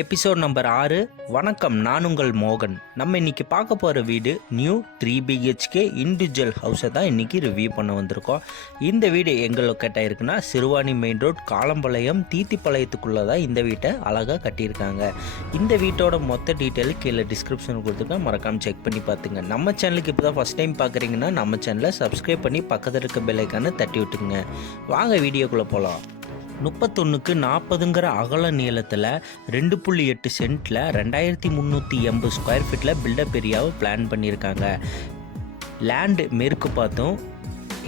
Episode number ஆறு வணக்கம் நான் உங்கள் மோகன். நம்ம இன்னைக்கு பார்க்க போகிற வீடு நியூ த்ரீ பிஹெச்கே இண்டிவிஜுவல் ஹவுஸை தான் இன்னைக்கு ரிவ்யூ பண்ண வந்திருக்கோம். இந்த வீடு எங்கே லொக்கேட் ஆயிருக்குன்னா சிறுவாணி மெயின் ரோட் காலம்பாளையம் தீத்திப்பாளையத்துக்குள்ளே தான் இந்த வீட்டை அழகாக கட்டியிருக்காங்க. இந்த வீட்டோட மொத்த டீட்டெயில் கீழே டிஸ்கிரிப்ஷன் கொடுத்துருக்கேன். மறக்காம செக் பண்ணி பார்த்துங்க. நம்ம சேனலுக்கு இப்போ தான் ஃபஸ்ட் டைம் பார்க்குறீங்கன்னா நம்ம சேனலை சப்ஸ்கிரைப் பண்ணி பக்கத்தில் இருக்க பெல்லைக்கான தட்டி விட்டுங்க வாங்க வீடியோக்குள்ளே போகலாம் முப்பத்தொன்றுக்கு நாற்பதுங்கிற அகல நீளத்தில் ரெண்டு புள்ளி எட்டு சென்ட்டில் ரெண்டாயிரத்தி முந்நூற்றி எண்பது ஸ்கொயர் ஃபீட்டில் பில்டப் ஏரியாவை பிளான் பண்ணியிருக்காங்க. லேண்டு மேற்கு பார்த்தும்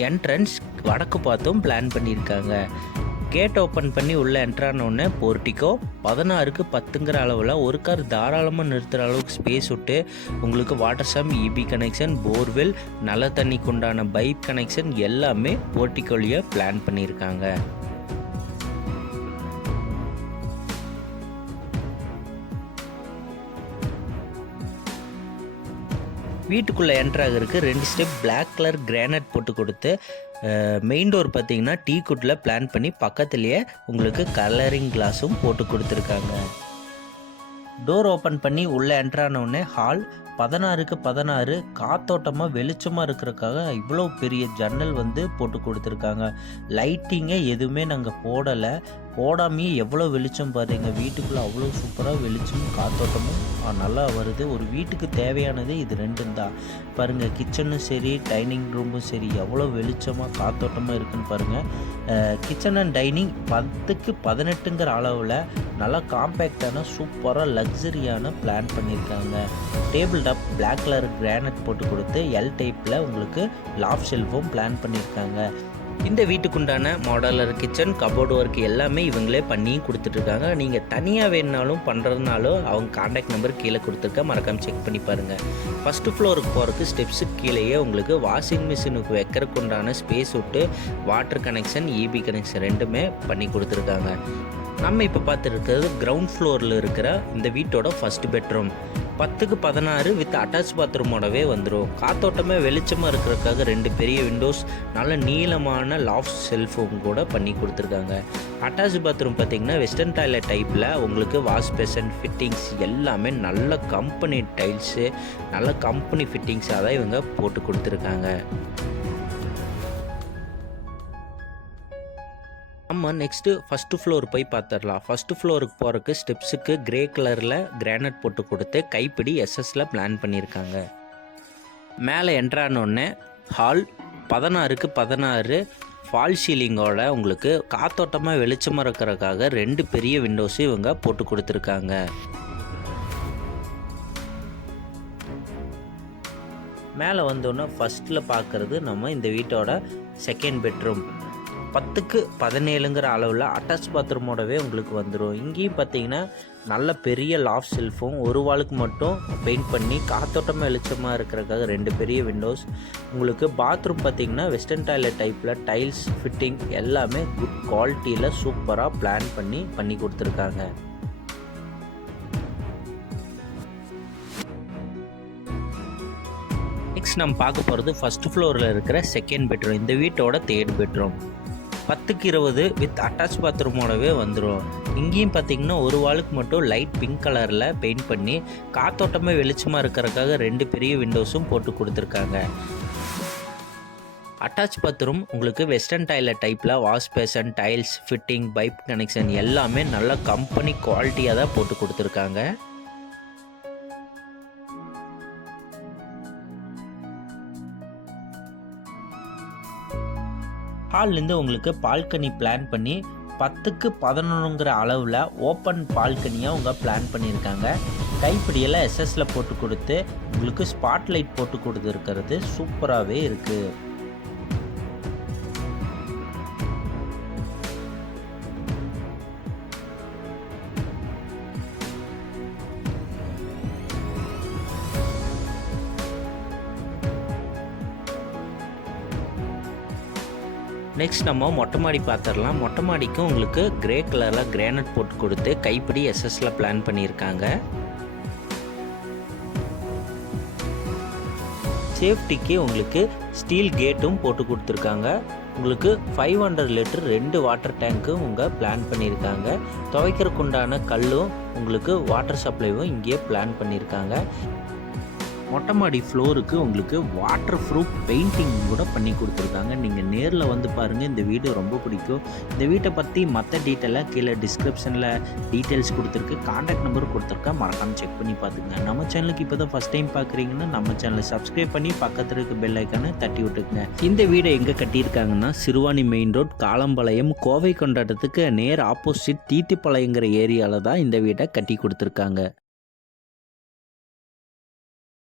என்ட்ரன்ஸ் வடக்கு பார்த்தும் பிளான் பண்ணியிருக்காங்க. கேட் ஓப்பன் பண்ணி உள்ளே என்ட்ரானோடனே போர்ட்டிக்கோ பதினாறுக்கு பத்துங்கிற அளவில் ஒரு கார் தாராளமாக நிறுத்துகிற அளவுக்கு ஸ்பேஸ் விட்டு உங்களுக்கு water sump EB connection borewell நல்ல தண்ணிக்கு உண்டான பைப் கனெக்ஷன் எல்லாமே போர்ட்டிக்கோலியே பிளான் பண்ணியிருக்காங்க. வீட்டுக்குள்ளே என்ட்ராகிறதுக்கு ரெண்டு ஸ்டெப் பிளாக் கலர் கிரானைட் போட்டு கொடுத்து மெயின் டோர் பார்த்தீங்கன்னா டீ குட்டில் பிளான் பண்ணி பக்கத்துலேயே உங்களுக்கு கலரிங் கிளாஸும் போட்டு கொடுத்துருக்காங்க. டோர் ஓப்பன் பண்ணி உள்ளே என்ட்ரானவுடனே ஹால் பதினாறுக்கு பதினாறு காத்தோட்டமாக வெளிச்சமாக இருக்கிறதுக்காக இவ்வளோ பெரிய ஜன்னல் வந்து போட்டு கொடுத்துருக்காங்க. லைட்டிங்கே எதுவுமே நாங்கள் போடலை. போடாமையே எவ்வளோ வெளிச்சம் பாருங்க வீட்டுக்குள்ளே அவ்வளோ சூப்பராக வெளிச்சம் காத்தோட்டமும் நல்லா வருது. ஒரு வீட்டுக்கு தேவையானது இது ரெண்டும் தான். பாருங்கள் கிச்சனும் சரி டைனிங் ரூமும் சரி எவ்வளோ வெளிச்சமாக காத்தோட்டமாக இருக்குன்னு பாருங்கள் கிச்சன் அண்ட் டைனிங் பத்துக்கு பதினெட்டுங்கிற அளவில் நல்லா காம்பேக்டான சூப்பராக லக்ஸரியான பிளான் பண்ணியிருக்காங்க table top black colour granite போட்டு கொடுத்து எல் டைப்பில் உங்களுக்கு லாஃப் ஷெல்ஃபும் பிளான் பண்ணியிருக்காங்க இந்த வீட்டுக்குண்டான மாடலர் கிச்சன் கபோர்டு ஒர்க் எல்லாமே இவங்களே பண்ணி கொடுத்துட்ருக்காங்க நீங்கள் தனியாக வேணுனாலும் பண்ணுறதுனாலும் அவங்க காண்டாக்ட் நம்பர் கீழே கொடுத்துருக்க மறக்காம செக் பண்ணி பாருங்கள் ஃபஸ்ட்டு ஃப்ளோருக்கு போகிறதுக்கு ஸ்டெப்ஸுக்கு கீழேயே உங்களுக்கு வாஷிங் மிஷினுக்கு வைக்கிறதுக்கு உண்டான ஸ்பேஸ் விட்டு வாட்டர் கனெக்ஷன் இபி கனெக்ஷன் ரெண்டுமே பண்ணி கொடுத்துருக்காங்க. நம்ம இப்போ பார்த்துருக்கிறது கிரவுண்ட் ஃப்ளோரில் இருக்கிற இந்த வீட்டோட ஃபர்ஸ்ட் பெட்ரூம் பத்துக்கு பதினாறு வித் அட்டாச் பாத்ரூமோடவே வந்துடும் காத்தோட்டமே வெளிச்சமாக இருக்கிறதுக்காக ரெண்டு பெரிய விண்டோஸ் நல்ல நீளமான லாஃப்ட் செல்ஃபும் கூட பண்ணி கொடுத்துருக்காங்க. அட்டாச் பாத்ரூம் பார்த்திங்கன்னா வெஸ்டர்ன் டாய்லெட் டைப்பில் உங்களுக்கு வாஷ் பேசன் ஃபிட்டிங்ஸ் எல்லாமே நல்ல கம்பெனி டைல்ஸு நல்ல கம்பெனி ஃபிட்டிங்ஸாக தான் இவங்க போட்டு கொடுத்துருக்காங்க. நம்ம நெக்ஸ்ட்டு ஃபஸ்ட்டு ஃப்ளோர் போய் பார்த்துடலாம் ஃபஸ்ட்டு ஃப்ளோருக்கு போகிறதுக்கு ஸ்டெப்ஸுக்கு கிரே கலரில் கிரானைட் போட்டு கொடுத்து கைப்பிடி எஸ்எஸ்ல பிளான் பண்ணியிருக்காங்க மேலே என்ட்ரானோடனே ஹால் பதினாறுக்கு பதினாறு ஃபால் சீலிங்கோட உங்களுக்கு காத்தோட்டமாக வெளிச்சமாக இருக்கிறதுக்காக ரெண்டு பெரிய விண்டோஸும் இவங்க போட்டு கொடுத்துருக்காங்க. மேலே வந்தோன்னே ஃபஸ்ட்டில் பார்க்குறது நம்ம இந்த வீட்டோட செகண்ட் பெட்ரூம் பத்துக்கு பதினேழுங்கிற அளவில் அட்டாச் பாத்ரூமோடவே உங்களுக்கு வந்துடும் இங்கேயும் பார்த்தீங்கன்னா நல்ல பெரிய லாஃப் செல்ஃபும் ஒரு வாளுக்கு மட்டும் பெயிண்ட் பண்ணி காத்தோட்டமாக வெளிச்சமாக இருக்கிறதுக்காக ரெண்டு பெரிய விண்டோஸ் உங்களுக்கு பாத்ரூம் பார்த்தீங்கன்னா வெஸ்டர்ன் டாய்லெட் டைப்பில் டைல்ஸ் ஃபிட்டிங் எல்லாமே குட் குவாலிட்டியில் சூப்பராக பிளான் பண்ணி பண்ணி கொடுத்துருக்காங்க. நெக்ஸ்ட் நம்ம பார்க்க போகிறது ஃபர்ஸ்ட் ஃப்ளோரில் இருக்கிற செகண்ட் பெட்ரூம் இந்த வீட்டோட தேர்ட் பெட்ரூம் பத்துக்கு இருபது வித் அட்டாச் பாத்ரூமோடவே வந்துடும் இங்கேயும் பார்த்தீங்கன்னா ஒரு வாளுக்கு மட்டும் லைட் பிங்க் கலரில் பெயிண்ட் பண்ணி காத்தோட்டமே வெளிச்சமாக இருக்கிறதுக்காக ரெண்டு பெரிய விண்டோஸும் போட்டு கொடுத்துருக்காங்க. அட்டாச் பாத்ரூம் உங்களுக்கு வெஸ்டர்ன் டைலர் டைப்பில் wash basin tiles fitting pipe connection எல்லாமே நல்ல கம்பெனி குவாலிட்டியாக தான் போட்டு கொடுத்துருக்காங்க. ஹால்லேருந்து உங்களுக்கு பால்கனி பிளான் பண்ணி பத்துக்கு பதினொன்றுங்கிற அளவில் ஓப்பன் பால்கனியாக அவங்க பிளான் பண்ணியிருக்காங்க. கைப்பிடியெல்லாம் எஸ்எஸ்ல போட்டு கொடுத்து உங்களுக்கு ஸ்பாட் லைட் போட்டு கொடுத்துருக்கிறது சூப்பராகவே இருக்குது நெக்ஸ்ட் நம்ம மொட்டை மாடி பார்த்துடலாம். மொட்டை மாடிக்கும் உங்களுக்கு கிரே கலரில் கிரானைட் போட்டு கொடுத்து கைப்பிடி எஸ்எஸ்ல பிளான் பண்ணியிருக்காங்க. சேஃப்டிக்கு உங்களுக்கு ஸ்டீல் கேட்டும் போட்டு கொடுத்துருக்காங்க. உங்களுக்கு ஃபைவ் ஹண்ட்ரட் லிட்டர் ரெண்டு வாட்டர் டேங்க்கும் உங்கள் பிளான் பண்ணியிருக்காங்க. துவைக்கிறதுக்கு உண்டான கல்லும் உங்களுக்கு வாட்டர் சப்ளைவும் இங்கேயே பிளான் பண்ணியிருக்காங்க. மொட்டை மாடி ஃப்ளோருக்கு உங்களுக்கு வாட்டர் ப்ரூஃப் பெயிண்டிங் கூட பண்ணி கொடுத்துருக்காங்க. நீங்கள் நேரில் வந்து பாருங்கள் இந்த வீடு ரொம்ப பிடிக்கும். இந்த வீட்டை பற்றி மற்ற டீட்டெயிலாக கீழே டிஸ்கிரிப்ஷனில் டீட்டெயில்ஸ் கொடுத்துருக்கு. காண்டாக்ட் நம்பர் கொடுத்துருக்கேன். மறக்காமல் செக் பண்ணி பார்த்துங்க நம்ம சேனலுக்கு இப்போ தான் ஃபஸ்ட் டைம் பார்க்குறீங்கன்னா நம்ம சேனலை சப்ஸ்கிரைப் பண்ணி பக்கத்தில் இருக்க பெல் ஐக்கானை தட்டி விட்டுக்குங்க. இந்த வீடை எங்கே கட்டியிருக்காங்கன்னா சிறுவாணி மெயின் ரோட் காலம்பாளையம் கோவை கொண்டாட்டத்துக்கு நேர் ஆப்போசிட் தீத்திப்பாளையங்கிற ஏரியாவில் தான் இந்த வீட்டை கட்டி கொடுத்துருக்காங்க.